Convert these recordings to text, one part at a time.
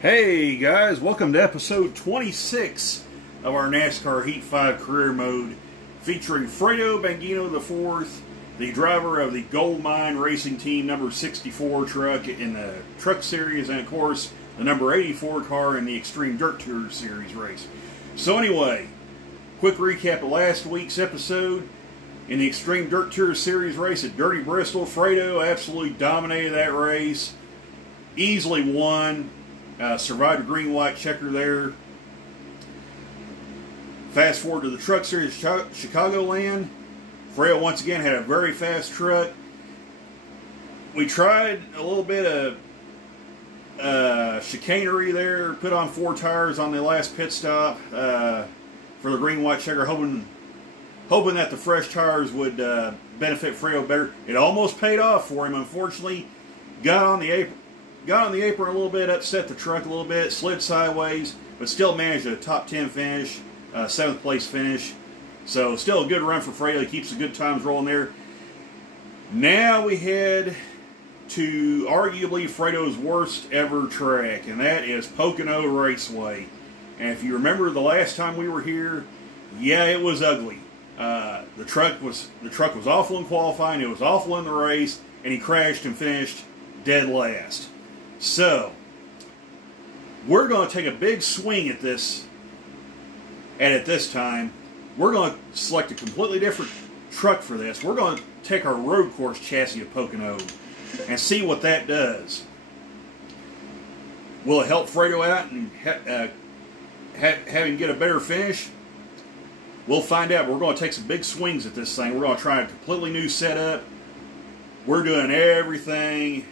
Hey guys, welcome to episode 26 of our NASCAR Heat 5 career mode, featuring Fredo Bangino IV, the driver of the Gold Mine Racing Team number 64 truck in the Truck Series, and of course the number 84 car in the Extreme Dirt Tour Series race. So anyway, quick recap of last week's episode. In the Extreme Dirt Tour Series race at Dirty Bristol, Fredo absolutely dominated that race, easily won. Survived a green-white checker there. Fast forward to the Truck Series Chicagoland. Fredo once again had a very fast truck. We tried a little bit of chicanery there. Put on 4 tires on the last pit stop for the green-white checker, hoping that the fresh tires would benefit Fredo better. It almost paid off for him. Unfortunately, got on the apron a little bit, upset the truck a little bit, slid sideways, but still managed a top 10 finish, 7th place finish. So still a good run for Fredo. He keeps the good times rolling there. Now we head to arguably Fredo's worst ever track, and that is Pocono Raceway. And if you remember the last time we were here, yeah, it was ugly. The truck was awful in qualifying, it was awful in the race, and he crashed and finished dead last. So, we're going to take a big swing at this, and at this time, we're going to select a completely different truck for this. We're going to take our road course chassis of Pocono and see what that does. Will it help Fredo out and have him get a better finish? We'll find out. We're going to take some big swings at this thing. We're going to try a completely new setup. We're doing everything.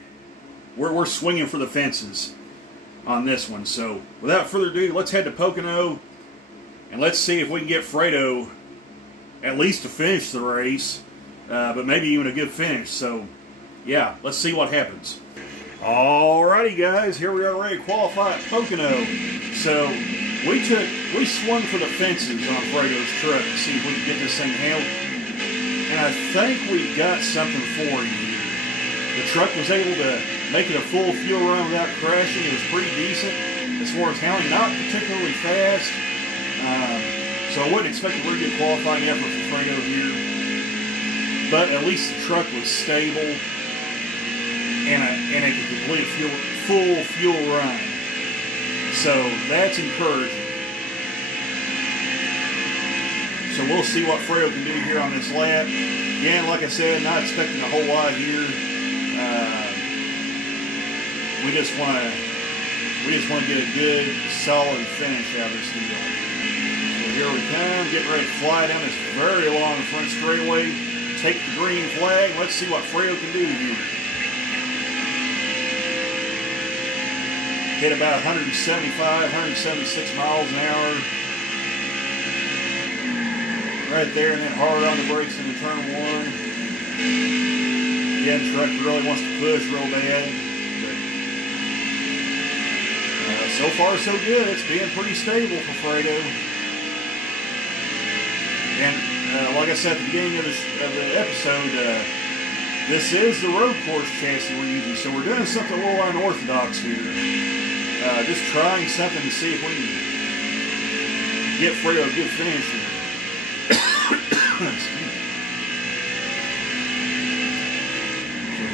We're swinging for the fences on this one. So, without further ado, let's head to Pocono and let's see if we can get Fredo at least to finish the race, but maybe even a good finish. So, yeah, let's see what happens. Alrighty, guys, here we are ready to qualify at Pocono. So, we swung for the fences on Fredo's truck to see if we can get this thing handled, and I think we got something for you. The truck was able to make it a full fuel run without crashing. It was pretty decent as far as handling, not particularly fast. So I wouldn't expect a very good qualifying effort for Fredo here. But at least the truck was stable and it could complete a full fuel run. So that's encouraging. So we'll see what Fredo can do here on this lap. Again, like I said, not expecting a whole lot here. We just want to get a good, solid finish out of this deal. So here we come, getting ready to fly down this very long front straightaway. Take the green flag. Let's see what Fredo can do here. Hit about 175, 176 miles an hour. Right there, and then hard on the brakes into turn 1. Again, the truck really wants to push real bad, but so far so good. It's being pretty stable for Fredo. And like I said at the beginning of the episode, this is the road course chassis we're using, so we're doing something a little unorthodox here. Just trying something to see if we can get Fredo a good finish here.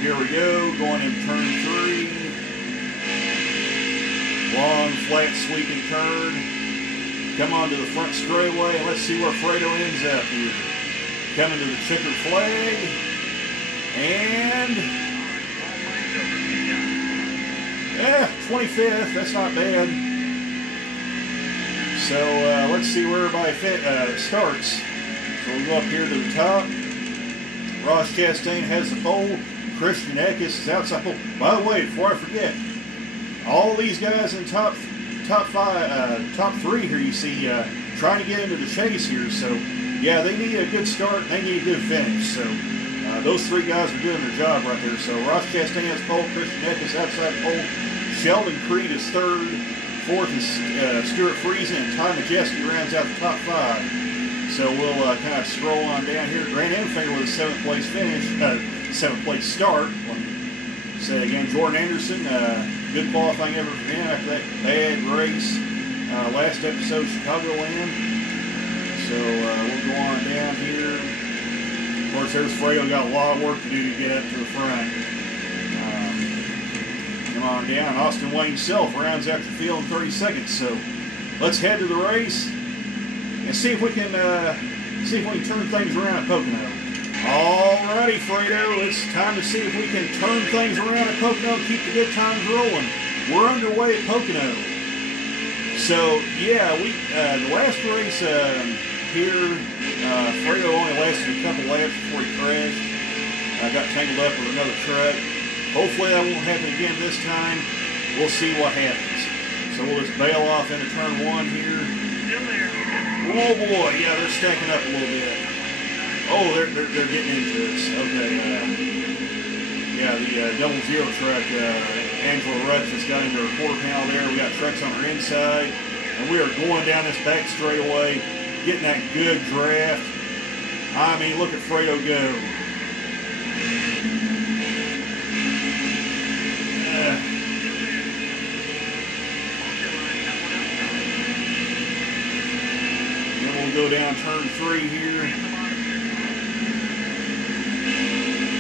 Here we go, going in turn 3. Long, flat, sweeping turn. Come on to the front straightaway, and let's see where Fredo ends up here. Coming to the checkered flag. And 25th, that's not bad. So let's see where everybody starts. So we'll go up here to the top. Ross Chastain has the pole. Christian Eckes is outside pole. By the way, before I forget, all these guys in top 3 here you see trying to get into the chase here. So yeah, they need a good start and they need a good finish. So those 3 guys are doing their job right there. So Ross Chastain has pole. Christian Eckes outside pole. Sheldon Creed is 3rd. 4th is Stuart Friesen, and Ty Majeski rounds out the top 5. So we'll kind of scroll on down here. Grant Enfinger with a 7th place finish, 7th place start. Say again, Jordan Anderson, Good qualifying effort for him after that bad race. Last episode, Chicagoland. So we'll go on down here. Of course, there's Fredo. Got a lot of work to do to get up to the front. Come on down. Austin Wayne Self rounds out the field in 30 seconds. So let's head to the race and see if we can turn things around at Pocono. Alrighty, Fredo, it's time to see if we can turn things around at Pocono and keep the good times rolling. We're underway at Pocono. So, yeah, the last race here, Fredo only lasted a couple laps before he crashed. Got tangled up with another truck. Hopefully that won't happen again this time. We'll see what happens. So we'll just bail off into turn 1 here. Oh boy, yeah, they're stacking up a little bit. Oh, they're getting into us. Okay, yeah, the double zero truck, Angela Rutch has got into her quarter panel there. We got trucks on our inside, and we are going down this back straightaway, getting that good draft. I mean, look at Fredo go. Then we'll go down turn 3 here.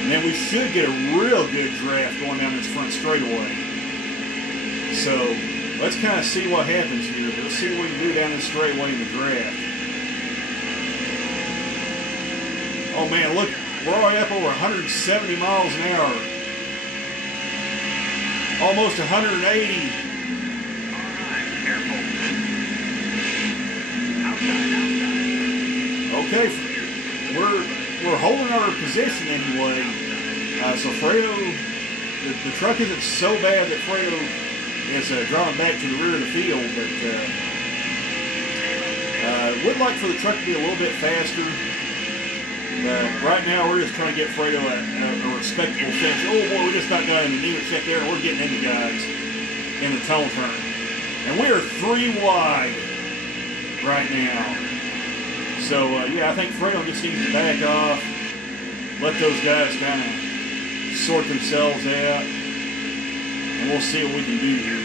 And then we should get a real good draft going down this front straightaway. So let's kind of see what happens here. Let's see what we can do down this straightaway in the draft. Oh man, look, we're already up over 170 miles an hour. Almost 180. Okay, we're holding our position anyway. So Fredo, the truck isn't so bad that Fredo is drawing back to the rear of the field, but would like for the truck to be a little bit faster. But right now we're just trying to get Fredo a respectable finish. Oh boy, we just about got in the Neva check there, and we're getting into guys in the tunnel turn. And we are 3 wide right now. So, yeah, I think Fredo just needs to back off, let those guys kind of sort themselves out, and we'll see what we can do here.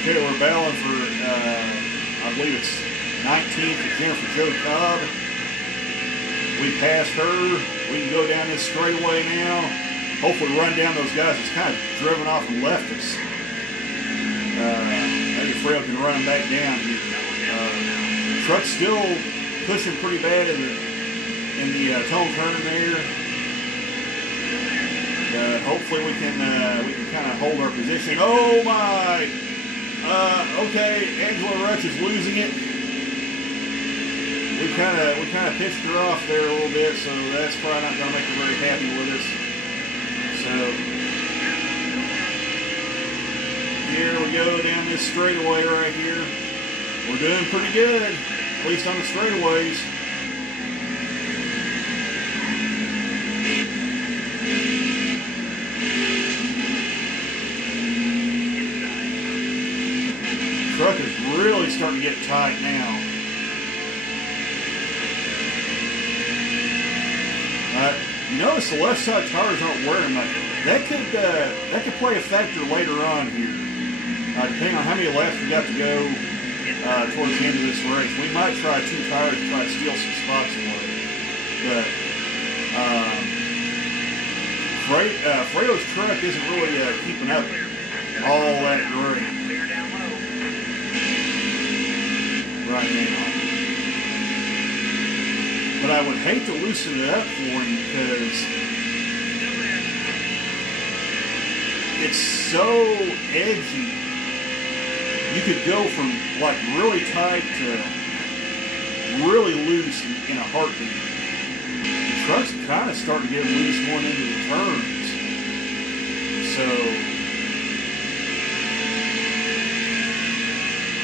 Okay, we're battling for, I believe it's 19th for Jennifer Jo Cobb. We passed her. We can go down this straightaway now. Hopefully run down those guys that's kind of driven off and left us. Maybe Fredo can run them back down here. Truck's still pushing pretty bad in the tunnel turn there. Hopefully we can kind of hold our position. Oh my! Okay, Angela Rutch is losing it. We kind of pitched her off there a little bit, so that's probably not going to make her very happy with us. So here we go down this straightaway right here. We're doing pretty good, at least on the straightaways. Truck is really starting to get tight now. You notice the left side tires aren't wearing much. That could play a factor later on here, depending on how many laps we got to go towards the end of this race. We might try 2 tires to try to steal some spots away. But Fredo's truck isn't really keeping up all that great right now. But I would hate to loosen it up for him because it's so edgy. You could go from like really tight to really loose in a heartbeat. The truck's kind of starting to get loose going into the turns. So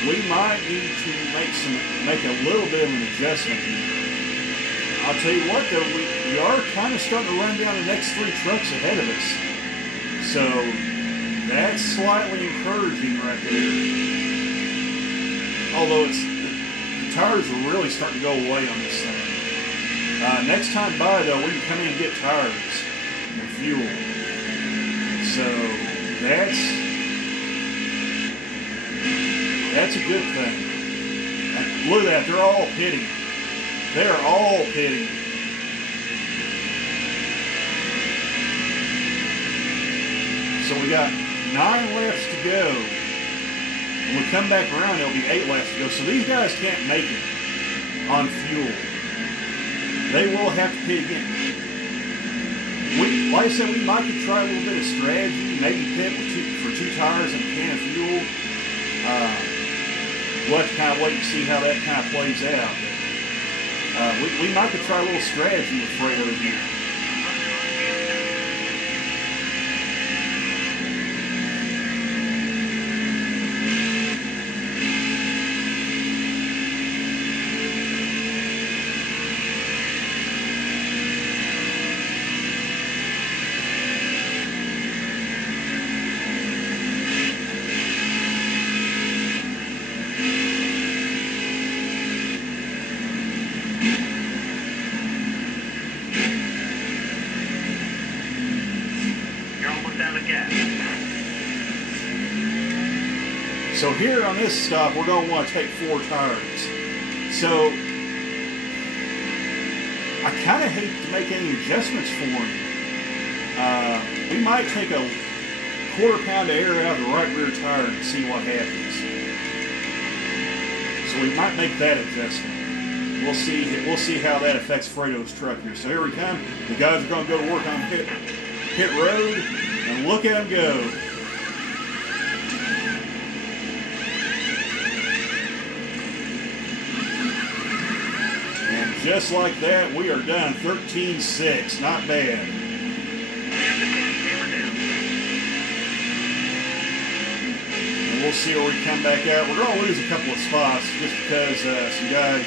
we might need to make a little bit of an adjustment here. I'll tell you what though, we are kind of starting to run down the next 3 trucks ahead of us. So that's slightly encouraging right there. Although the tires are really starting to go away on this thing. Next time by, though, we can come in and get tires and fuel. So that's a good thing. And look at that, they're all pitting. They're all pitting. So we got 9 laps to go. When we come back around, there'll be 8 laps to go. So these guys can't make it on fuel. They will have to pit again. Like I said, we might could try a little bit of strategy. Maybe pit for 2 tires and a can of fuel. We'll have to kind of wait and see how that kind of plays out. But, we might could try a little strategy with Fredo here. So here on this stop, we're going to want to take 4 tires. So I kind of hate to make any adjustments for him. We might take a 1/4 pound of air out of the right rear tire and see what happens. So we might make that adjustment. We'll see how that affects Fredo's truck here. So here we come. The guys are going to go to work on pit road, and look at them go. Just like that, we are done. 13.6. Not bad. And we'll see where we come back out. We're going to lose a couple of spots just because some guys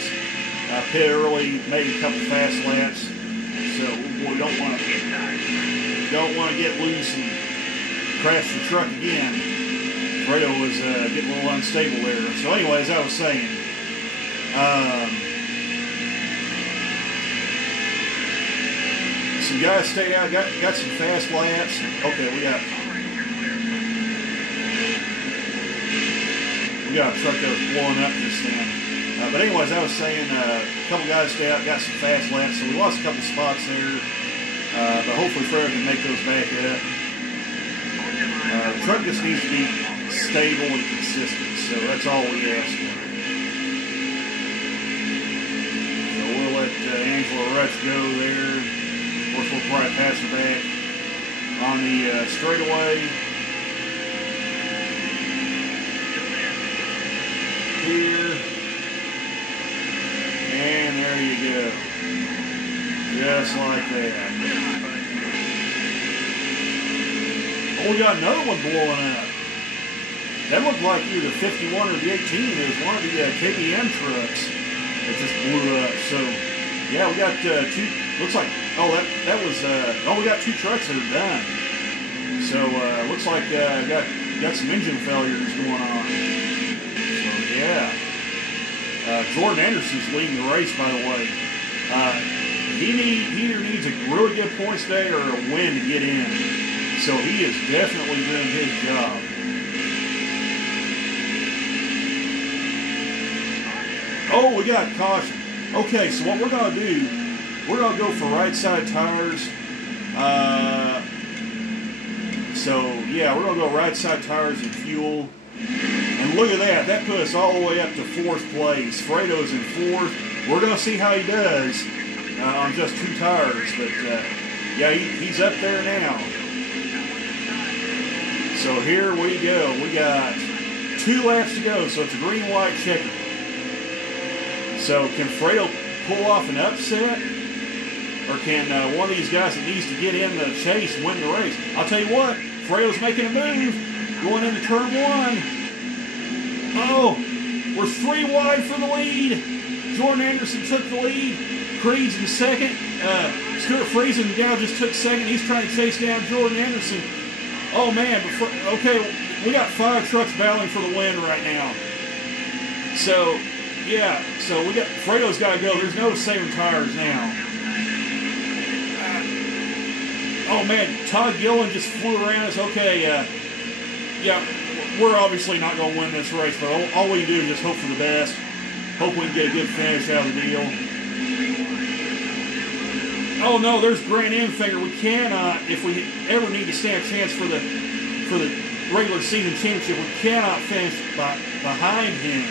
pit early, made a couple fast laps. So we don't want to get loose and crash the truck again. Fredo was getting a little unstable there. So anyway, as I was saying, some guys stayed out, got some fast laps. Okay, we got a truck that was blowing up just then. But anyways, I was saying a couple guys stayed out, got some fast laps, so we lost a couple spots there. But hopefully Fredo can make those back up. The truck just needs to be stable and consistent, so that's all we ask for. So we'll let Angela Rutch go there. Of course, we'll probably pass her back on the straightaway. Here. And there you go. Just like that. Oh, we got another one blowing up. That looked like either the 51 or the 18. It was one of the KBM trucks that just blew up. So, yeah, we got 2. Looks like, that was, we got 2 trucks that are done. So, looks like got some engine failures going on. So, yeah. Jordan Anderson's leading the race, by the way. He either needs a really good points day or a win to get in. So, he is definitely doing his job. Oh, we got caution. Okay, so what we're going to do, we're going to go for right side tires. So, yeah, we're going to go right side tires and fuel. And look at that. That put us all the way up to 4th place. Fredo's in 4th. We're going to see how he does on just 2 tires. But, yeah, he's up there now. So here we go. We got 2 laps to go. So it's a green-white checker. So can Fredo pull off an upset? Or can one of these guys that needs to get in the chase win the race? I'll tell you what, Fredo's making a move. Going into turn 1. Oh, we're 3 wide for the lead. Jordan Anderson took the lead. Creed's in 2nd. Stuart Friesen now just took 2nd. He's trying to chase down Jordan Anderson. Oh, man. Okay, we got 5 trucks battling for the win right now. So, yeah. So we got Fredo's got to go. There's no saving tires now. Oh man, Todd Gillen just flew around us. Okay, yeah, we're obviously not going to win this race, but all we can do is just hope for the best. Hope we can get a good finish out of the deal. Oh no, there's Grant Enfinger. We cannot, if we ever need to stand a chance for the regular season championship, we cannot finish behind him.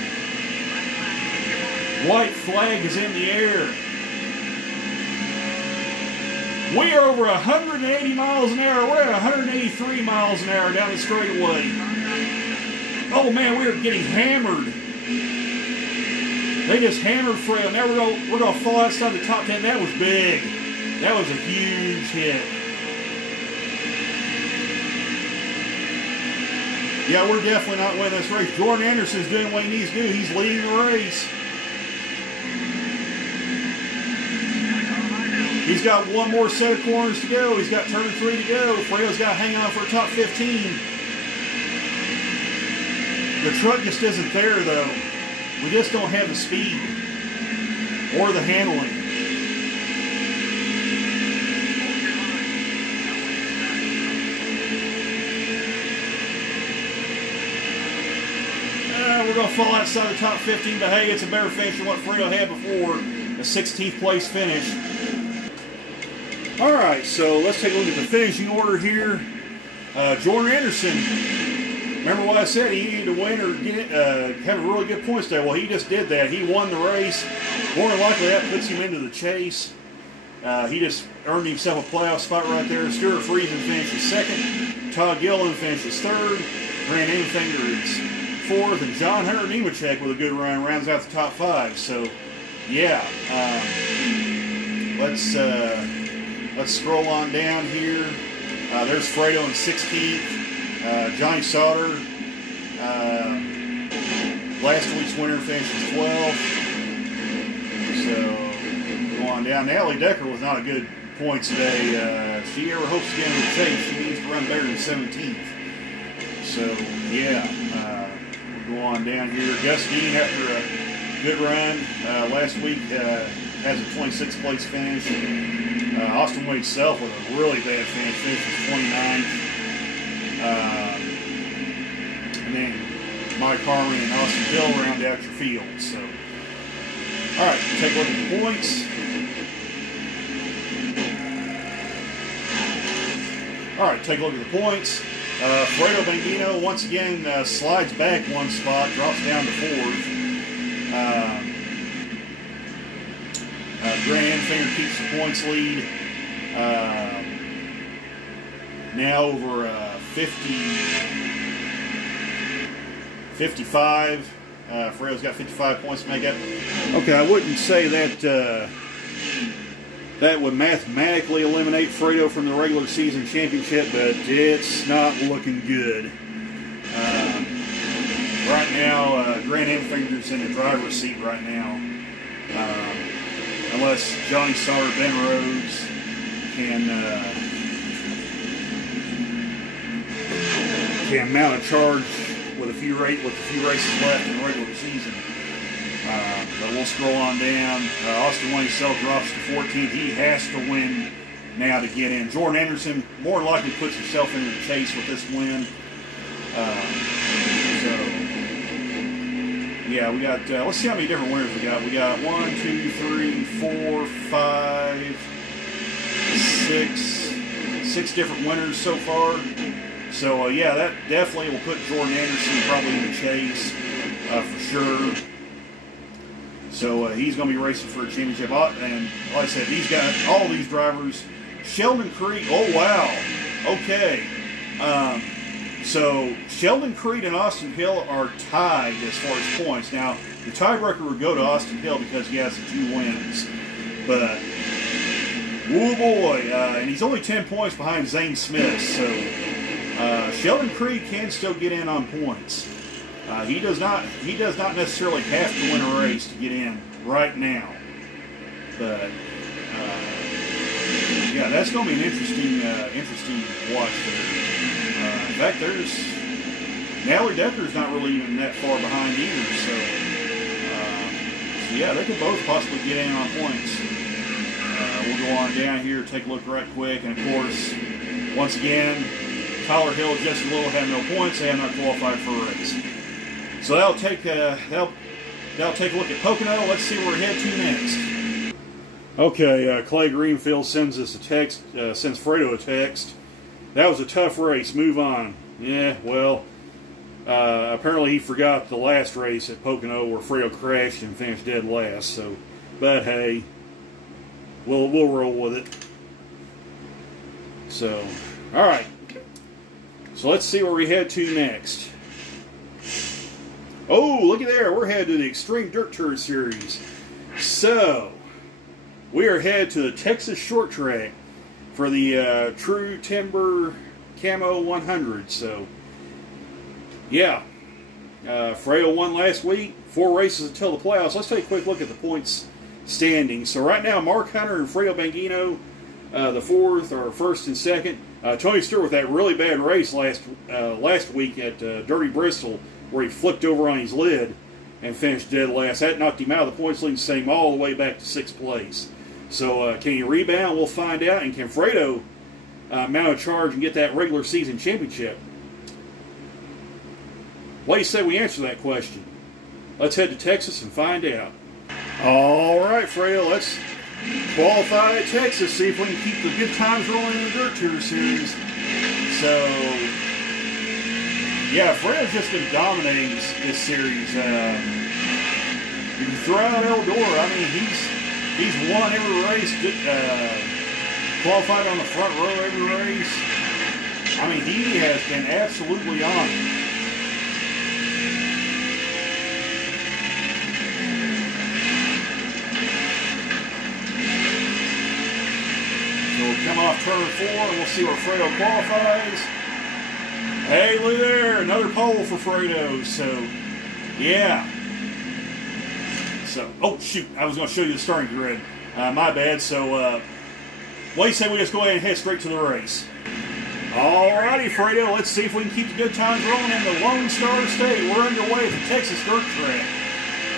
White flag is in the air. We are over 180 miles an hour. We're at 183 miles an hour down the straightaway. Oh man, we are getting hammered. They just hammered Fredo. Now we're going to fall outside the top 10. That was big. That was a huge hit. Yeah, we're definitely not winning this race. Jordan Anderson's doing what he needs to do. He's leading the race. He's got one more set of corners to go. He's got turn 3 to go. Fredo's got to hang on for a top 15. The truck just isn't there, though. We just don't have the speed or the handling. We're going to fall outside the top 15, but hey, it's a better finish than what Fredo had before. A 16th place finish. All right, so let's take a look at the finishing order here. Jordan Anderson, remember what I said? He needed to win or get it, have a really good points day. Well, he just did that. He won the race. More than likely, that puts him into the chase. He just earned himself a playoff spot right there. Stuart Friesen finishes second. Todd Gillen finishes third. Grant Enfinger is fourth. And John Hunter Nemechek with a good run rounds out the top 5. So, yeah. Let's scroll on down here. There's Fredo in 16th. Johnny Sauter, last week's winner, finishes 12th. So, go on down. Natalie Decker was not a good points today. If she ever hopes to get into the chase, she needs to run better than 17th. So, yeah. We'll go on down here. Gus Dean, after a good run last week, has a 26th place finish. Austin Wade Self with a really bad finish, finishes 29th. And then Mike Harmon and Austin Hill round out your field. So, all right, take a look at the points. All right, take a look at the points. Fredo Bangino once again slides back one spot, drops down to 4th. Grant Enfinger keeps the points lead. Now over 55. Fredo's got 55 points to make up. Okay, I wouldn't say that that would mathematically eliminate Fredo from the regular season championship, but it's not looking good. Right now, Grant Enfinger's in the driver's seat right now. Unless Johnny Sauter, Ben Rhodes can mount a charge with a few races left in the regular season. But we'll scroll on down. Austin Wayne Self drops to 14th. He has to win now to get in. Jordan Anderson more than likely puts himself into the chase with this win. Yeah, we got, let's see how many different winners we got. We got 1, 2, 3, 4, 5, 6 different winners so far. So, yeah, that definitely will put Jordan Anderson probably in the chase for sure. So, he's going to be racing for a championship. And like I said, these guys, all these drivers, Sheldon Creed, oh, wow. Okay. So, Sheldon Creed and Austin Hill are tied as far as points. Now, the tiebreaker would go to Austin Hill because he has the 2 wins. But, oh boy, and he's only 10 points behind Zane Smith. So, Sheldon Creed can still get in on points. He does not necessarily have to win a race to get in right now. But, yeah, that's going to be an interesting watch there. In fact, Natalie Decker's not really even that far behind either, so yeah, they could both possibly get in on points. we'll go on down here, take a look right quick, and of course, once again, Tyler Hill, Jesse Little have no points. They have not qualified for a race. So that'll take a look at Pocono. Let's see where we're headed to next. Okay, Clay Greenfield sends us a text, sends Fredo a text. That was a tough race. Move on. Yeah, well, apparently he forgot the last race at Pocono where Fredo crashed and finished dead last. So, but hey, we'll roll with it. So, all right. So let's see where we head to next. Oh, look at there. We're headed to the Extreme Dirt Tour Series. So, we are headed to the Texas Short Track for the True Timber Camo 100. So, yeah. Fredo won last week. 4 races until the playoffs. Let's take a quick look at the points standings. So right now, Mark Hunter and Fredo Bangino, the 4th or 1st and 2nd. Tony Stewart with that really bad race last week at Dirty Bristol, where he flipped over on his lid and finished dead last. That knocked him out of the points leading, sent him all the way back to 6th place. So can he rebound? We'll find out. And can Fredo mount a charge and get that regular season championship? What do you say we answer that question? Let's head to Texas and find out. All right, Fredo, let's qualify at Texas, see if we can keep the good times rolling in the Dirt Tour Series. So, yeah, Fredo's just been dominating this series. You can throw out Eldora. I mean, he's won every race, qualified on the front row every race. I mean, he has been absolutely on it. Come off turn 4, and we'll see where Fredo qualifies. Hey, look there, another pole for Fredo. So, yeah. So, oh shoot, I was going to show you the starting grid. My bad. So, what do you say we just go ahead and head straight to the race? Alrighty, Fredo, let's see if we can keep the good times rolling in the Lone Star State. We're underway at the Texas Dirt Track.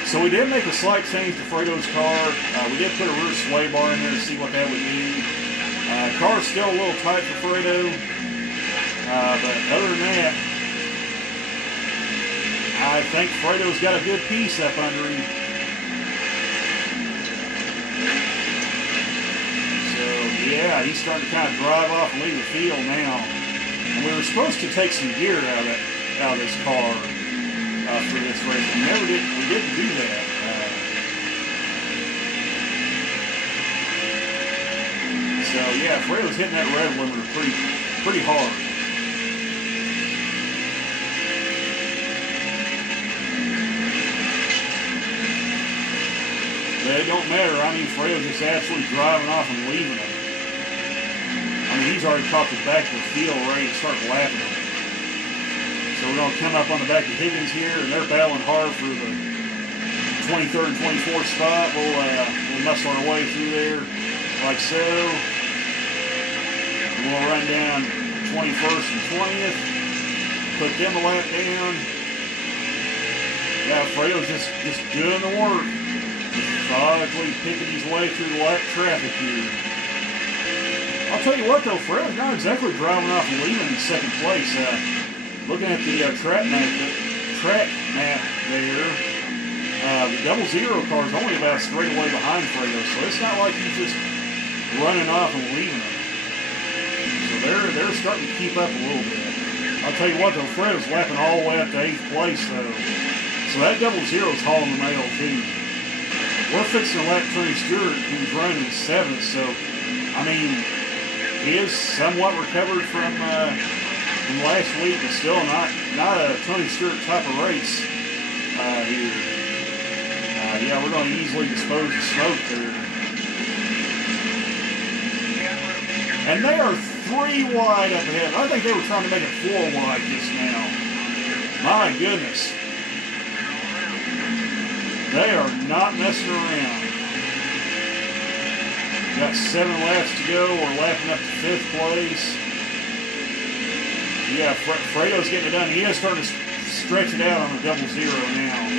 So we did make a slight change to Fredo's car. We did put a rear sway bar in there to see what that would mean. Car's still a little tight for Fredo, but other than that, I think Fredo's got a good piece up under him. So, yeah, he's starting to kind of drive off and leave the field now. And we were supposed to take some gear out of this car for this race. We didn't do that. So yeah, Fredo's hitting that rev limiter pretty hard. But it don't matter. I mean, Fredo's just absolutely driving off and leaving them. I mean, he's already caught the back of the field, ready to start lapping them. So we're going to come up on the back of Higgins here, and they're battling hard for the 23rd and 24th spot. We'll muscle our way through there like so. We'll run down 21st and 20th, put them a lap down. Yeah, Fredo's just doing the work. Methodically picking his way through the lap traffic here. I'll tell you what though, Fredo's not exactly driving off and leaving in 2nd place. Looking at the track map there, the 00 car is only about straight away behind Fredo, so it's not like he's just running off and leaving them. They're starting to keep up a little bit. I'll tell you what though, Fredo's lapping all the way up to 8th place though. So that 00's hauling the mail too. We're fixing to lap Tony Stewart, who's running in 7th, so I mean, he is somewhat recovered from last week, but still not a Tony Stewart type of race here. Yeah, we're going to easily dispose of smoke there. And they are 3 wide up ahead. I think they were trying to make it 4 wide just now. My goodness. They are not messing around. Got 7 laps to go. We're lapping up to 5th place. Yeah, Fredo's getting it done. He is starting to stretch it out on the 00 now.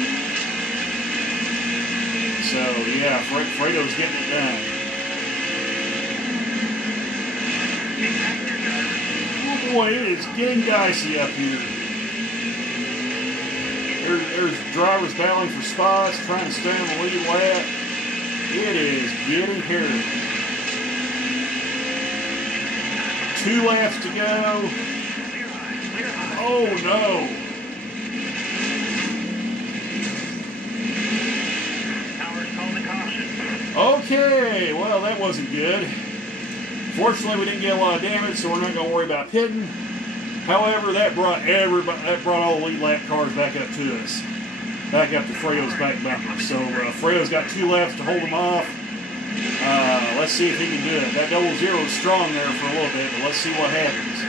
So, yeah, Fredo's getting it done. boy, it is getting dicey up here. There's drivers battling for spots, trying to stay on the lead lap. It is getting hairy. 2 laps to go. Oh no. Okay, well that wasn't good. Fortunately, we didn't get a lot of damage, so we're not going to worry about pitting. However, that brought all the lead lap cars back up to us, back up to Fredo's back bumper. So Fredo's got 2 laps to hold him off. Let's see if he can do it. That double zero is strong there for a little bit, but let's see what happens.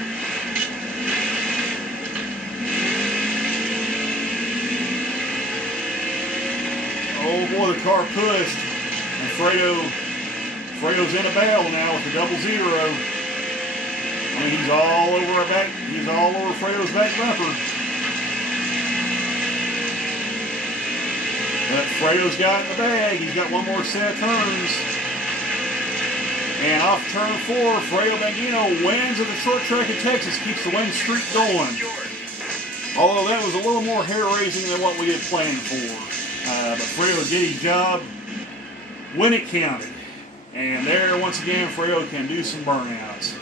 Oh boy, the car pushed, and Fredo's in a battle now with the double zero. I mean, he's all over our back. He's all over Fredo's back bumper. But Fredo's got it in the bag. He's got one more set of turns. And off turn 4, Fredo Bangino wins at the short track in Texas, keeps the win streak going. Although that was a little more hair-raising than what we had planned for. But Fredo did his job when it counted. And there, once again, Fredo can do some burnouts.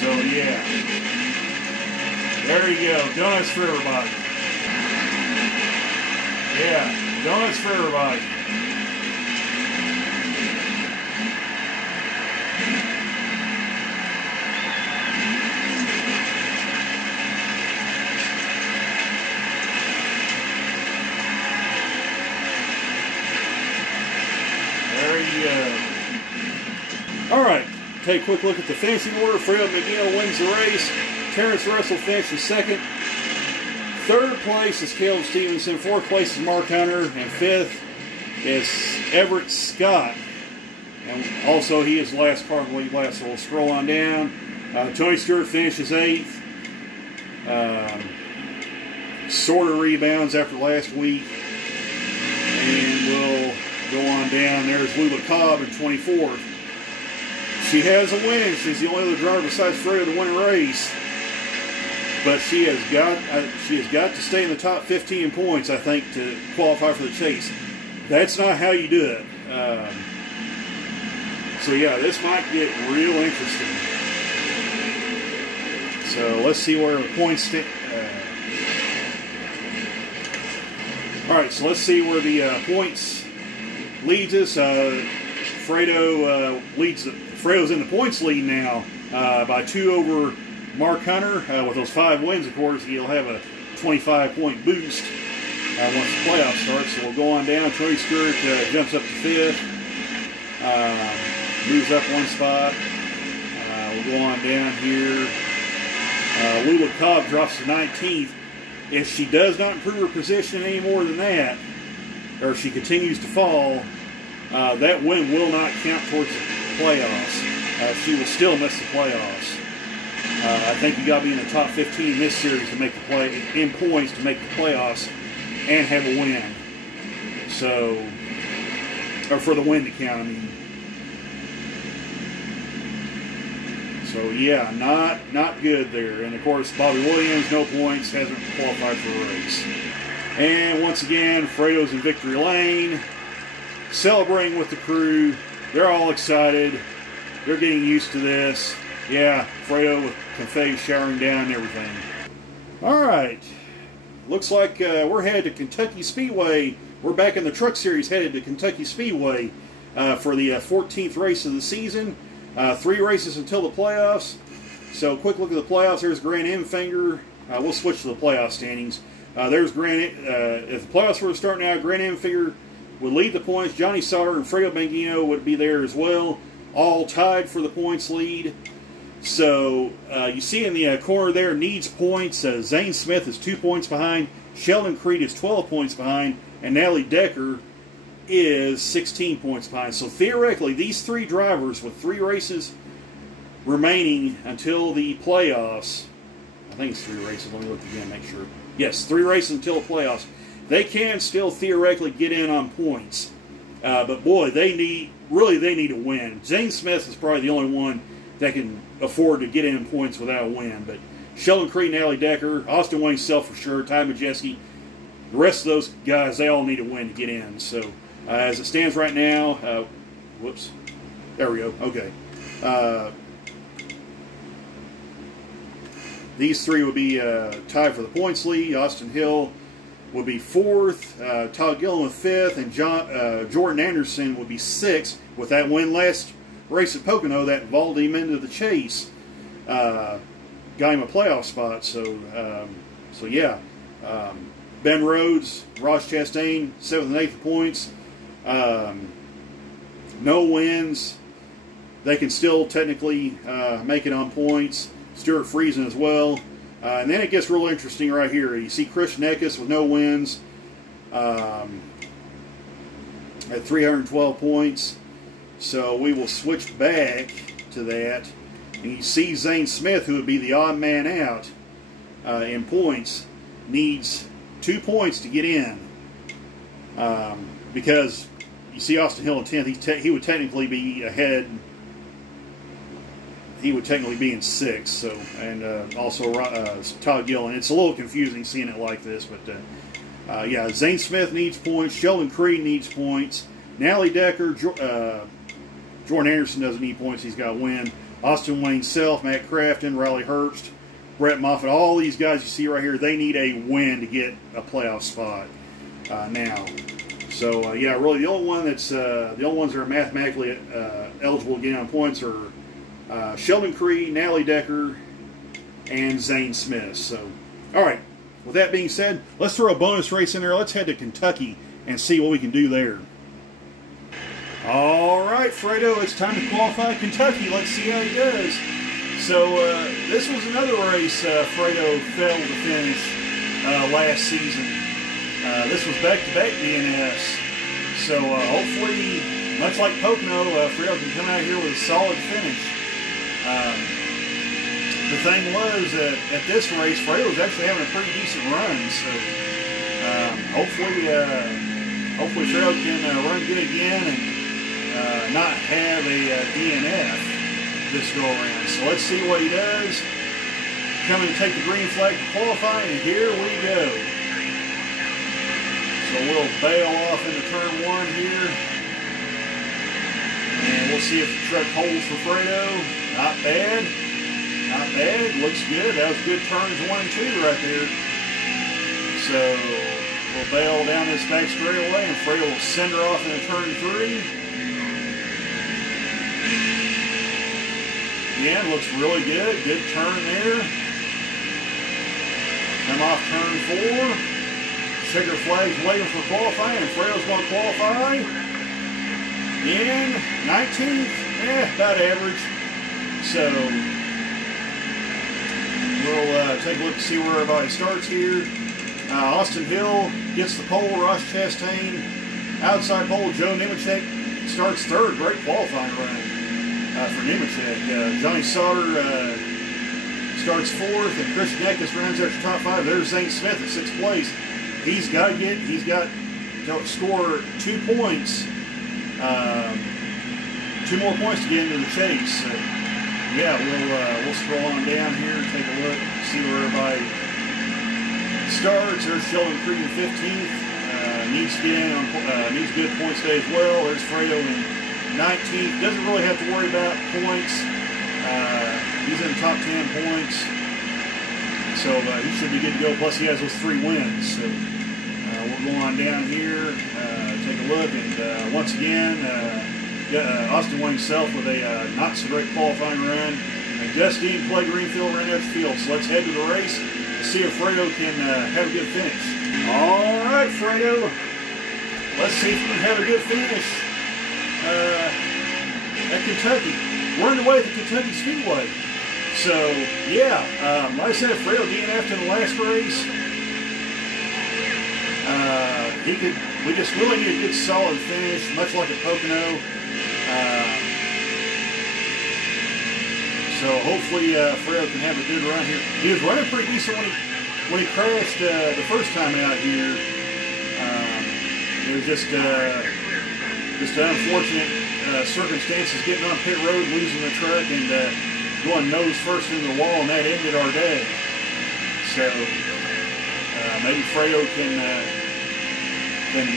So, yeah. There you go. Donuts for everybody. Yeah, donuts for everybody. There you go. All right. Take a quick look at the finishing order. Fredo McGill wins the race. Terrence Russell finishes second. Third place is Caleb Stevenson. Fourth place is Mark Hunter. And fifth is Everett Scott. And also, he is the last car in the lead lap, so we'll scroll on down. Tony Stewart finishes eighth. Sort of rebounds after last week. And we'll go on down. There's Lula Cobb in 24th. She has a win. She's the only other driver besides Fredo to win a race. But she has got to stay in the top 15 points, I think, to qualify for the chase. That's not how you do it. So yeah, this might get real interesting. So let's see where the points stand. All right, so let's see where the points leads us. Fredo Fredo's in the points lead now by 2 over Mark Hunter. With those 5 wins, of course, he'll have a 25-point boost once the playoffs start. So we'll go on down. Tony Stewart jumps up to 5th, moves up 1 spot. We'll go on down here. Lula Cobb drops to 19th. If she does not improve her position any more than that, or if she continues to fall, that win will not count towards the playoffs. She will still miss the playoffs. I think you got to be in the top 15 in this series to make the in points to make the playoffs and have a win. So, or for the win to count, I mean. So yeah, not good there. And of course, Bobby Williams, no points, hasn't qualified for a race. And once again, Fredo's in victory lane, celebrating with the crew. They're all excited. They're getting used to this. Yeah, Fredo with confetti showering down and everything. All right. Looks like we're headed to Kentucky Speedway. We're back in the Truck Series, headed to Kentucky Speedway for the 14th race of the season. 3 races until the playoffs. So, quick look at the playoffs. There's Grant Enfinger. We'll switch to the playoff standings. There's Grant. If the playoffs were to start now, Grant Enfinger would lead the points. Johnny Sauter and Fredo Bangino would be there as well, all tied for the points lead. So, you see in the corner there, needs points. Zane Smith is 2 points behind. Sheldon Creed is 12 points behind. And Natalie Decker is 16 points behind. So, theoretically, these 3 drivers with 3 races remaining until the playoffs. I think it's 3 races. Let me look again, make sure. Yes, 3 races until the playoffs. They can still theoretically get in on points. But, boy, they need a win. Zane Smith is probably the only one that can afford to get in points without a win. But Sheldon Creed and Allie Decker, Austin Wayne Self for sure, Ty Majeski, the rest of those guys, they all need a win to get in. So as it stands right now, whoops, there we go. Okay. These three would be tied for the points lead. Austin Hill would be 4th, Todd Gillen with 5th, and Jordan Anderson would be 6th. With that win last race at Pocono, that vaulted him into the chase, got him a playoff spot. So, yeah. Ben Rhodes, Ross Chastain, 7th and 8th points. No wins. They can still technically make it on points. Stuart Friesen as well. And then it gets real interesting right here. You see Christian Eckes with no wins at 312 points. So we will switch back to that. And you see Zane Smith, who would be the odd man out in points, needs 2 points to get in. Because you see Austin Hill in 10th, he would technically be ahead. He would technically be in 6th, so, and also Todd Gillen. It's a little confusing seeing it like this, but yeah, Zane Smith needs points. Sheldon Creed needs points. Allie Decker, Jordan Anderson doesn't need points. He's got to win. Austin Wayne Self, Matt Crafton, Riley Herbst, Brett Moffitt. All these guys you see right here, they need a win to get a playoff spot now. So yeah, really the only ones that are mathematically eligible to get on points are Sheldon Creed, Allie Decker, and Zane Smith. So, all right. With that being said, let's throw a bonus race in there. Let's head to Kentucky and see what we can do there. All right, Fredo, it's time to qualify Kentucky. Let's see how he does. So, this was another race Fredo failed to finish last season. This was back-to-back DNS. So, hopefully, much like Pocono, Fredo can come out here with a solid finish. The thing was, at this race, Fredo was actually having a pretty decent run, so hopefully Fredo can run good again and not have a DNF this go around. So let's see what he does. Coming to take the green flag to qualify, and here we go. So we'll bail off into turn 1 here. And we'll see if the truck holds for Fredo. Not bad. Not bad. Looks good. That was good turns 1 and 2 right there. So we'll bail down this back straightaway, and Fredo will send her off into turn 3. Again, looks really good. Good turn there. Come off turn 4. Checker flag's waiting for qualifying, and Fredo's going to qualify in 19th. About average. So we'll take a look to see where everybody starts here. Austin Hill gets the pole. Ross Chastain outside pole. Joe Nemechek starts 3rd. Great qualifying run for Nemechek. Johnny Sauter starts 4th, and Christian Eckes rounds out your top 5. There's Zane Smith at 6th place. He's got to score 2 points. 2 more points to get into the chase. So, yeah, we'll scroll on down here and take a look, see where everybody starts. There's Sheldon Creed in 15th. Needs to get in on, needs good points today as well. There's Fredo in 19th. Doesn't really have to worry about points. He's in the top 10 points. So he should be good to go. Plus he has those 3 wins. So we'll go on down here, take a look, and once again, Austin Wayne Self with a not so great qualifying run. And Justine Clay Greenfield ran out the field. So let's head to the race and see if Fredo can have a good finish. All right, Fredo. Let's see if we can have a good finish at Kentucky. We're underway at the Kentucky Speedway. So, yeah, like I said, Fredo DNF'd in the last race. We just really need a good solid finish, much like at Pocono. So hopefully Fredo can have a good run here. He was running pretty decent when he crashed the first time out here. It was just unfortunate circumstances getting on pit road, losing the truck, and going nose first into the wall, and that ended our day. So maybe Fredo can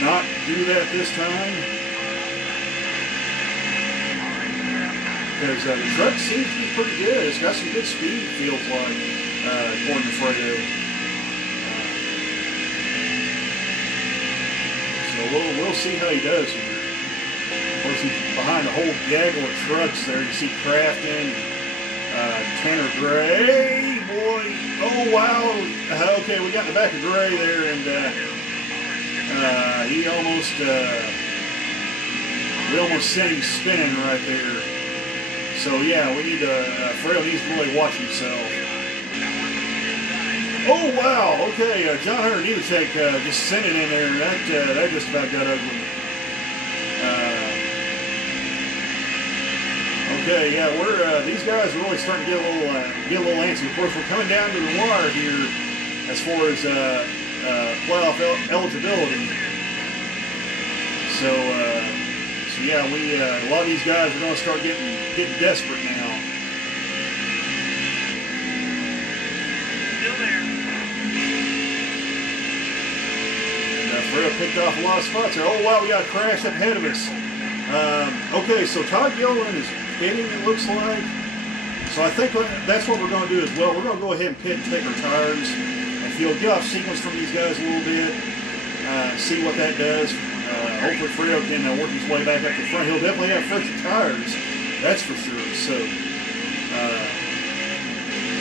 not do that this time, because the truck seems to be pretty good. It's got some good speed, feels like, according to Fredo. So we'll see how he does here. Of course, he's behind a whole gaggle of trucks there. You see Crafton, Tanner Gray, boy. Oh, wow. Okay, we got in the back of Gray there, and he almost, we almost sent him spinning right there. So, yeah, we need to, Fredo needs to really watch himself. Oh, wow. Okay, John Hunter Nemechek just sent it in there, and that just about got ugly. Okay, yeah, these guys are really starting to get a little antsy. Of course, we're coming down to the wire here as far as playoff eligibility. So yeah, a lot of these guys are going to start getting desperate now. Still there. And Fredo picked off a lot of spots there. Oh wow, we got a crash up ahead of us. Okay, so Todd Gilliland is pitting, it looks like. So I think that's what we're going to do as well. We're going to go ahead and pit and take our tires. And he'll get off sequence from these guys a little bit. See what that does. Hopefully Fredo can work his way back up to the front. He'll definitely have fresher tires. That's for sure. So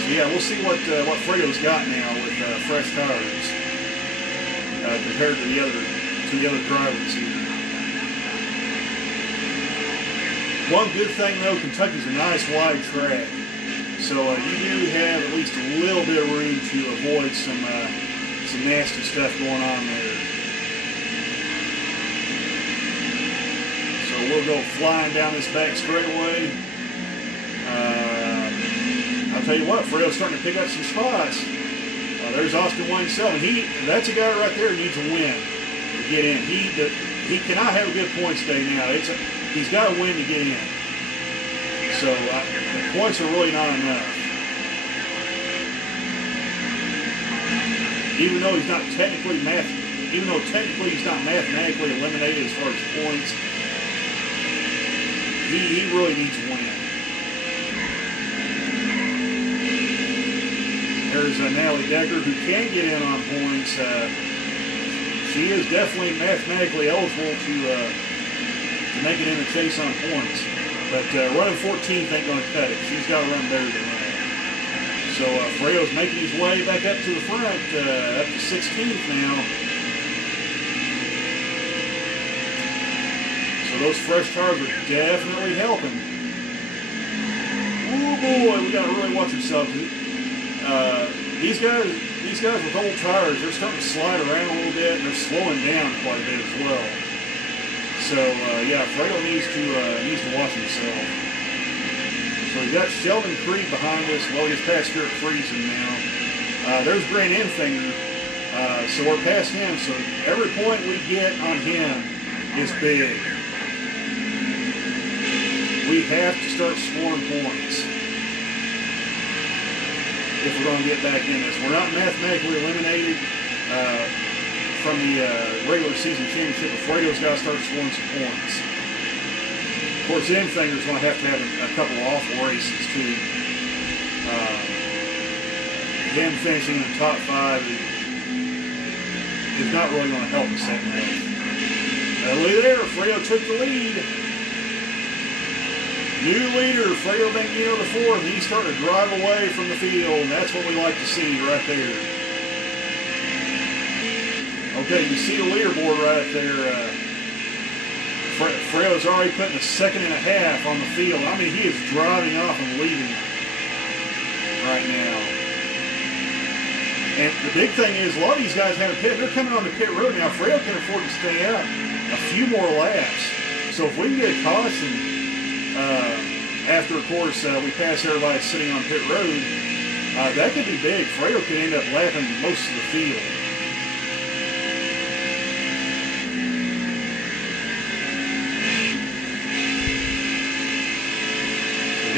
yeah, we'll see what Fredo's got now with fresh tires compared to the other drivers here. One good thing though, Kentucky's a nice wide track, so you do have at least a little bit of room to avoid some nasty stuff going on there. So we'll go flying down this back straightaway. I'll tell you what, Fredo's starting to pick up some spots. There's Austin Wayne-Selman. That's a guy right there who needs a win to get in. He cannot have a good points day now. He's got to win to get in. So the points are really not enough. Even though he's not technically mathematically eliminated as far as points, he really needs to win. There's Natalie Decker, who can get in on points. She is definitely mathematically eligible to make it in the chase on points. But running 14th ain't going to cut it. She's got to run better than that. So Fredo's making his way back up to the front, up to 16th now. So those fresh tires are definitely helping. Oh boy, we got to really watch ourselves. These guys with old tires, they're starting to slide around a little bit, and they're slowing down quite a bit as well. So yeah, Fredo needs to watch himself. So we got Sheldon Creed behind us. Well, he's past Stuart Friesen now. There's Grant Enfinger. So we're past him. So every point we get on him is big. We have to start scoring points if we're going to get back in this. We're not mathematically eliminated from the regular season championship, but Fredo's got to start scoring some points. Of course, Enfinger's going to have a couple of awful races too. Him finishing in the top 5 is not really going to help us that much. Look there, Fredo took the lead. New leader, Fredo Bangino the 4th. He's starting to drive away from the field, and that's what we like to see right there. Okay, you see the leaderboard right there. Fredo's already putting a 2.5 seconds on the field. I mean, he is driving off and leaving right now. And the big thing is, a lot of these guys haven't pitted. They're coming on the pit road now. Fredo can afford to stay out a few more laps. So if we can get a caution after, of course, we pass everybody sitting on pit road, that could be big. Fredo could end up lapping most of the field.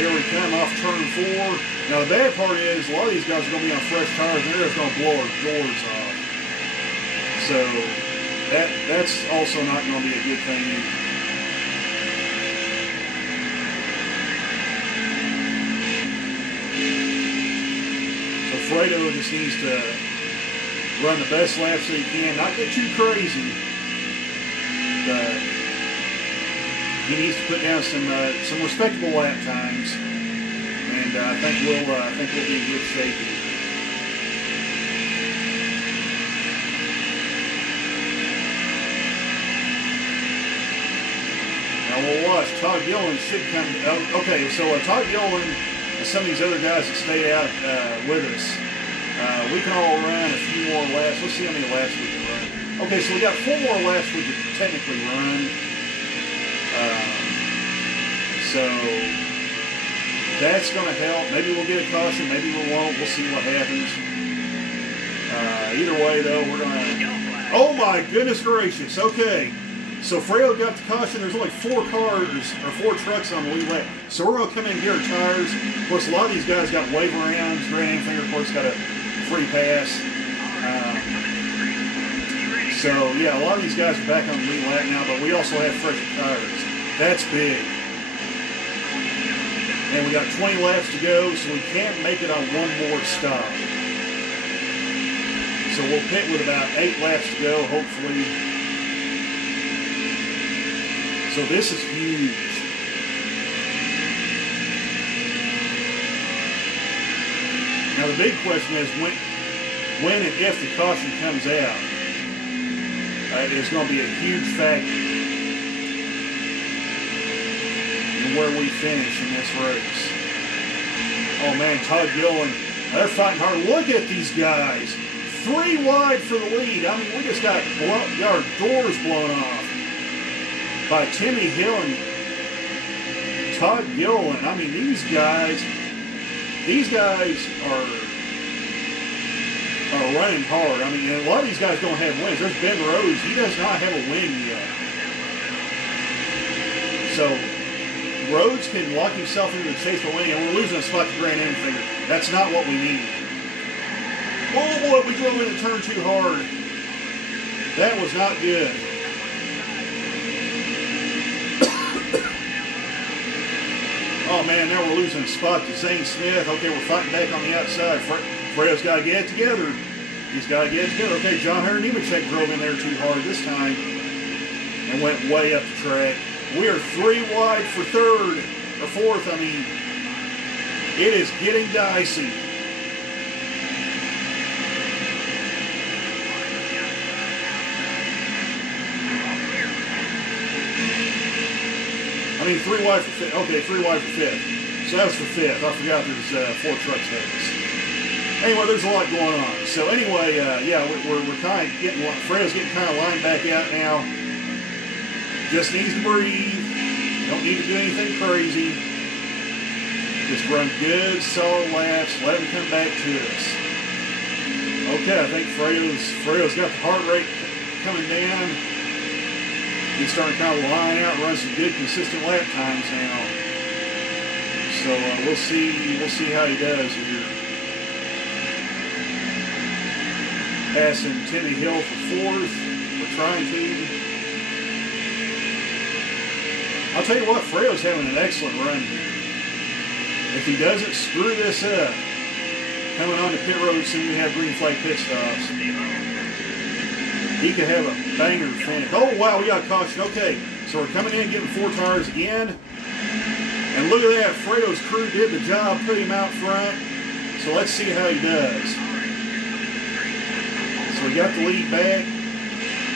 Here we come off turn 4. Now the bad part is a lot of these guys are going to be on fresh tires and they're just going to blow our doors off. So that's also not going to be a good thing either. So Fredo just needs to run the best laps that he can, not get too crazy, but he needs to put down some respectable lap times, and I think we'll be in good shape here. Now we'll watch. Todd Gillen should come. Okay, so Todd Gillen and some of these other guys that stayed out with us, we can all run a few more laps. Let's see how many laps we can run. Okay, so we got 4 more laps we could technically run. So that's going to help. Maybe we'll get a caution, maybe we won't. We'll see what happens. Either way, though, we're going to... Oh, my goodness gracious. Okay. So Fredo got the caution. There's only 4 cars, or 4 trucks on the lead lap. So we're going to come in and get our tires. Of course, a lot of these guys got wave arounds. Grant Anfinger, of course, got a free pass. So, yeah, a lot of these guys are back on the lead lap now, but we also have fresher tires. That's big. And we got 20 laps to go, so we can't make it on one more stop. So we'll pit with about 8 laps to go, hopefully. So this is huge. Now the big question is when and if the caution comes out. It's going to be a huge factor in where we finish in this race. Oh man, Todd Gillen, they're fighting hard. Look at these guys. 3 wide for the lead. I mean, we just got our doors blown off by Timmy Hill and Todd Gillen. I mean, these guys are running hard. I mean, a lot of these guys don't have wins. There's Ben Rose. He does not have a win yet. So Rhodes can lock himself into the chase for winning, and we're losing a spot to Grant Anfinger. That's not what we need. Oh boy, we drove into turn 2 hard. That was not good. Oh man, now we're losing a spot to Zane Smith. Okay, we're fighting back on the outside. Fredo's got to get it together. He's got to get it together. Okay, John Hunter Nemechek drove in there too hard this time and went way up the track. We are 3 wide for 3rd, or 4th, I mean. It is getting dicey. I mean, 3 wide for 5th. Okay, 3 wide for 5th. So that was for 5th. I forgot there's 4 trucks there. Anyway, there's a lot going on. So anyway, yeah, we're kind of getting, Fredo's getting kind of lined back out now. Just needs to breathe. Don't need to do anything crazy. Just run good, solid laps. Let him come back to us. Okay, I think Fredo's got the heart rate coming down. He's starting to kind of line out, run some good, consistent lap times now. So we'll see how he does here. Passing Timmy Hill for 4th. We're trying to. I'll tell you what, Fredo's having an excellent run here. If he doesn't screw this up, coming on the pit road soon, we have green flag pit stops. He could have a banger finish. Oh, wow, we got a caution. Okay, so we're coming in getting 4 tires again. And look at that. Fredo's crew did the job, put him out front. So let's see how he does. So we got the lead back.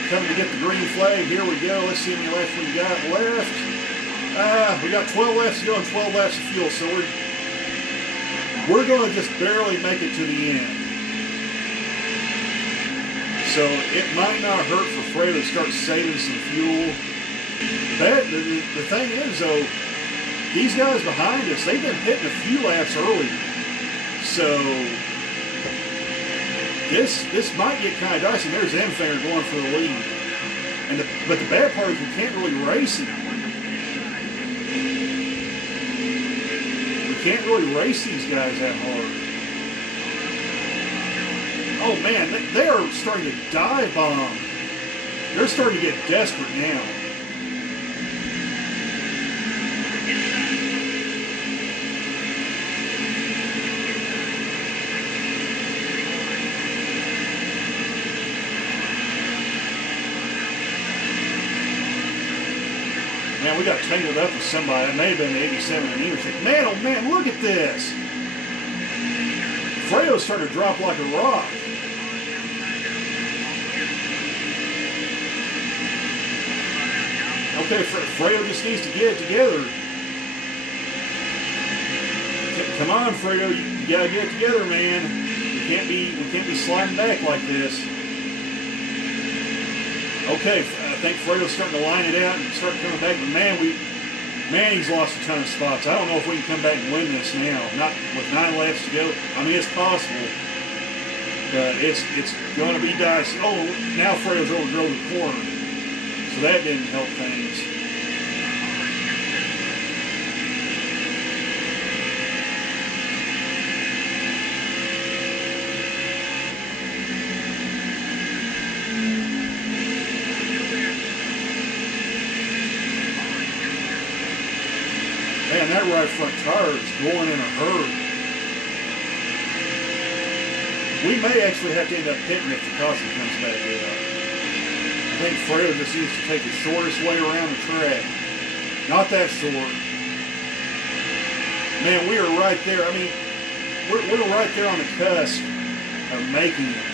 Coming to get the green flag. Here we go. Let's see how many laps we got left. We got 12 laps to go and 12 laps of fuel. So we're going to just barely make it to the end. So it might not hurt for Fredo to start saving some fuel. The thing is, though, these guys behind us, they've been pitting a few laps early. So this might get kind of dicey. There's Anfinger going for the lead. But the bad part is we can't really race him. can't really race these guys that hard. Oh man, they are starting to dive bomb. They're starting to get desperate now. Man, we got tangled up with somebody. It may have been the 87 and English. Man, oh man, look at this. Fredo's starting to drop like a rock. Okay, Fredo just needs to get it together. Come on, Fredo, you gotta get it together, man. We can't be sliding back like this. Okay, I think Fredo's starting to line it out and start coming back, but man, he's lost a ton of spots. I don't know if we can come back and win this now. Not with 9 laps to go. I mean, it's possible, but it's going to be dicey. Oh, now Fredo's overdrove the corner, so that didn't help things. Man, that right front tire is going in a hurry. We may actually have to end up pitting if the caution comes back out. I think Fredo just needs to take the shortest way around the track. Not that short. Man, we are right there. I mean, we're right there on the cusp of making it.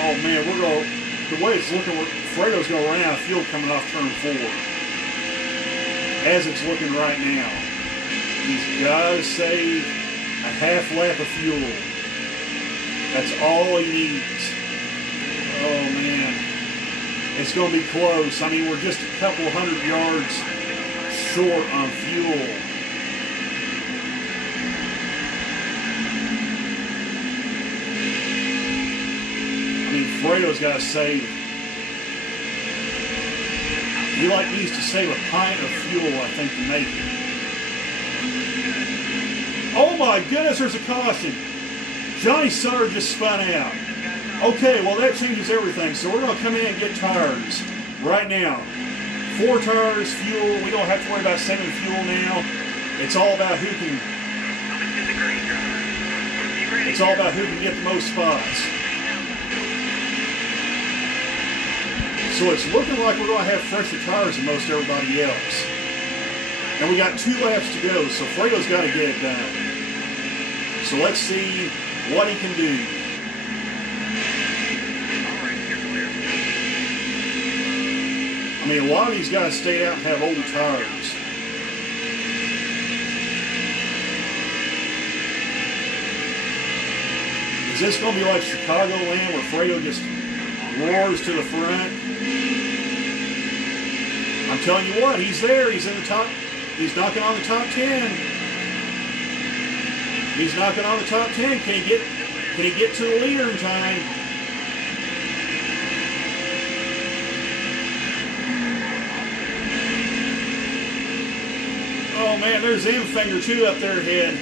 Oh man, the way it's looking, Fredo's going to run out of fuel coming off turn 4. As it's looking right now. He's got to save a half lap of fuel. That's all he needs. Oh man. It's going to be close. I mean, we're just a couple hundred yards short on fuel. I mean, Fredo's got to save. He needs to save a pint of fuel, I think, to make it. Oh my goodness, there's a caution. Johnny Sutter just spun out. Okay, well that changes everything. So we're going to come in and get tires right now. 4 tires, fuel. We don't have to worry about saving fuel now. It's all about who can get the most spots. So it's looking like we're going to have fresher tires than most everybody else. And we got 2 laps to go, so Fredo's got to get it done. So let's see what he can do. I mean, a lot of these guys stay out and have old tires. Is this going to be like Chicagoland where Fredo just roars to the front? I'm telling you what, he's there. He's in the top. He's knocking on the top 10. He's knocking on the top 10. Can he get to the leader in time? Oh man, there's Infinger too up there ahead.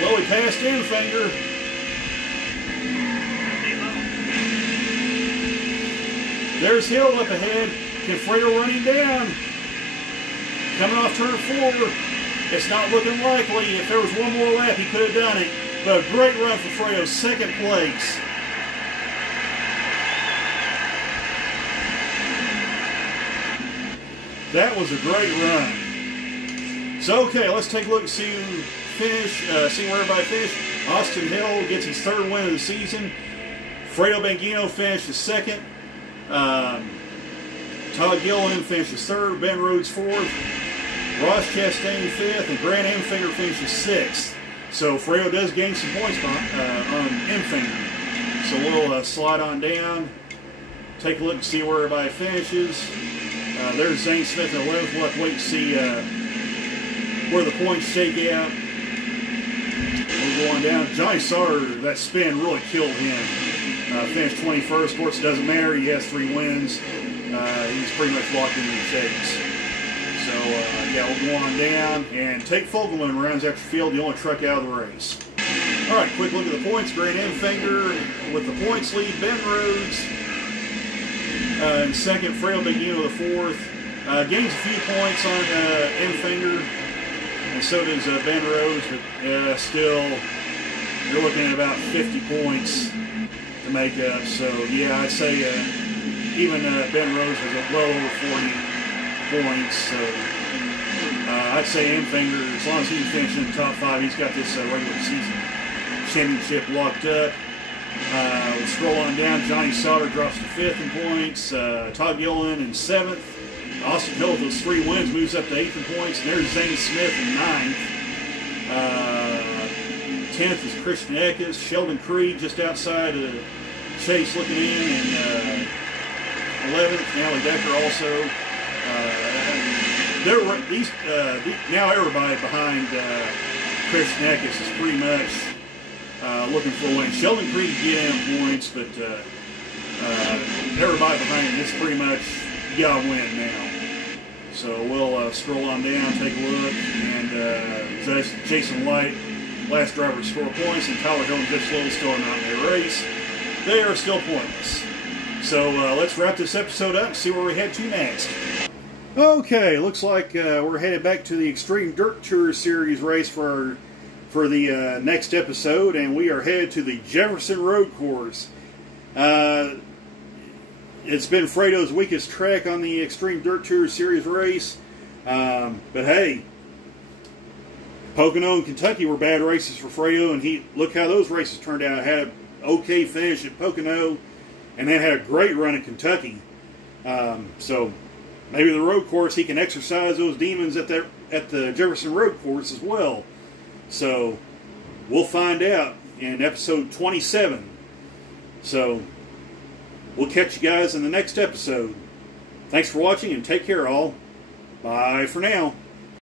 Well, we passed Infinger. There's Hill up ahead. Can Fredo run him down? Coming off turn 4. It's not looking likely. If there was one more lap, he could have done it. But a great run for Fredo, 2nd place. That was a great run. So, okay, let's take a look and see who finished, see where everybody finished. Austin Hill gets his 3rd win of the season. Fredo Bangino finished his 2nd. Todd Gilliland finishes 3rd. Ben Rhodes 4th. Ross Chastain 5th. And Grant Infinger finishes 6th. So Fredo does gain some points on Infinger. So we'll slide on down. Take a look and see where everybody finishes. There's Zane Smith in 11th. We'll have to wait and see where the points shake out. We're going down. Johnny Sauter, that spin really killed him. Finished 21st. Of course, it doesn't matter. He has 3 wins. He's pretty much locked into the chase. So, yeah, we'll go on down. And Tate Fogelman rounds out your field, the only truck out of the race. All right, quick look at the points. Grant Enfinger with the points lead. Ben Rhodes in second. Fredo Beguino the fourth. Gains a few points on Enfinger, and so does Ben Rhodes, but still, you're looking at about 50 points to make up. So, yeah, I'd say even Ben Rhodes was well over 40 points. So, I'd say Enfinger, as long as he can finish in the top 5, he's got this regular season championship locked up. We'll scroll on down. Johnny Sauter drops to 5th in points. Todd Gilliland in 7th. Austin Hill with those 3 wins moves up to 8th in points. And there's Zane Smith in 9th. 10th is Christian Eckes. Sheldon Creed just outside of the chase looking in. And 11th, Nally Decker also. Now everybody behind Christian Eckes is pretty much looking for a win. Sheldon Creed can get in points, but everybody behind him is pretty much got a win now. So we'll scroll on down, take a look, and Jason White, last driver to score points, and Tyler Hill and Jeff Slow still not in their race. They are still pointless. So let's wrap this episode up and see where we head to next. Okay, looks like we're headed back to the Extreme Dirt Tour Series race for the next episode, and we are headed to the Jefferson Road Course. It's been Fredo's weakest track on the Extreme Dirt Tour Series race, but hey, Pocono and Kentucky were bad races for Fredo, and look how those races turned out. Had an okay finish at Pocono, and then had a great run at Kentucky. So maybe the road course, he can exercise those demons at the Jefferson Road Course as well. So we'll find out in episode 27. So we'll catch you guys in the next episode. Thanks for watching, and take care all. Bye for now.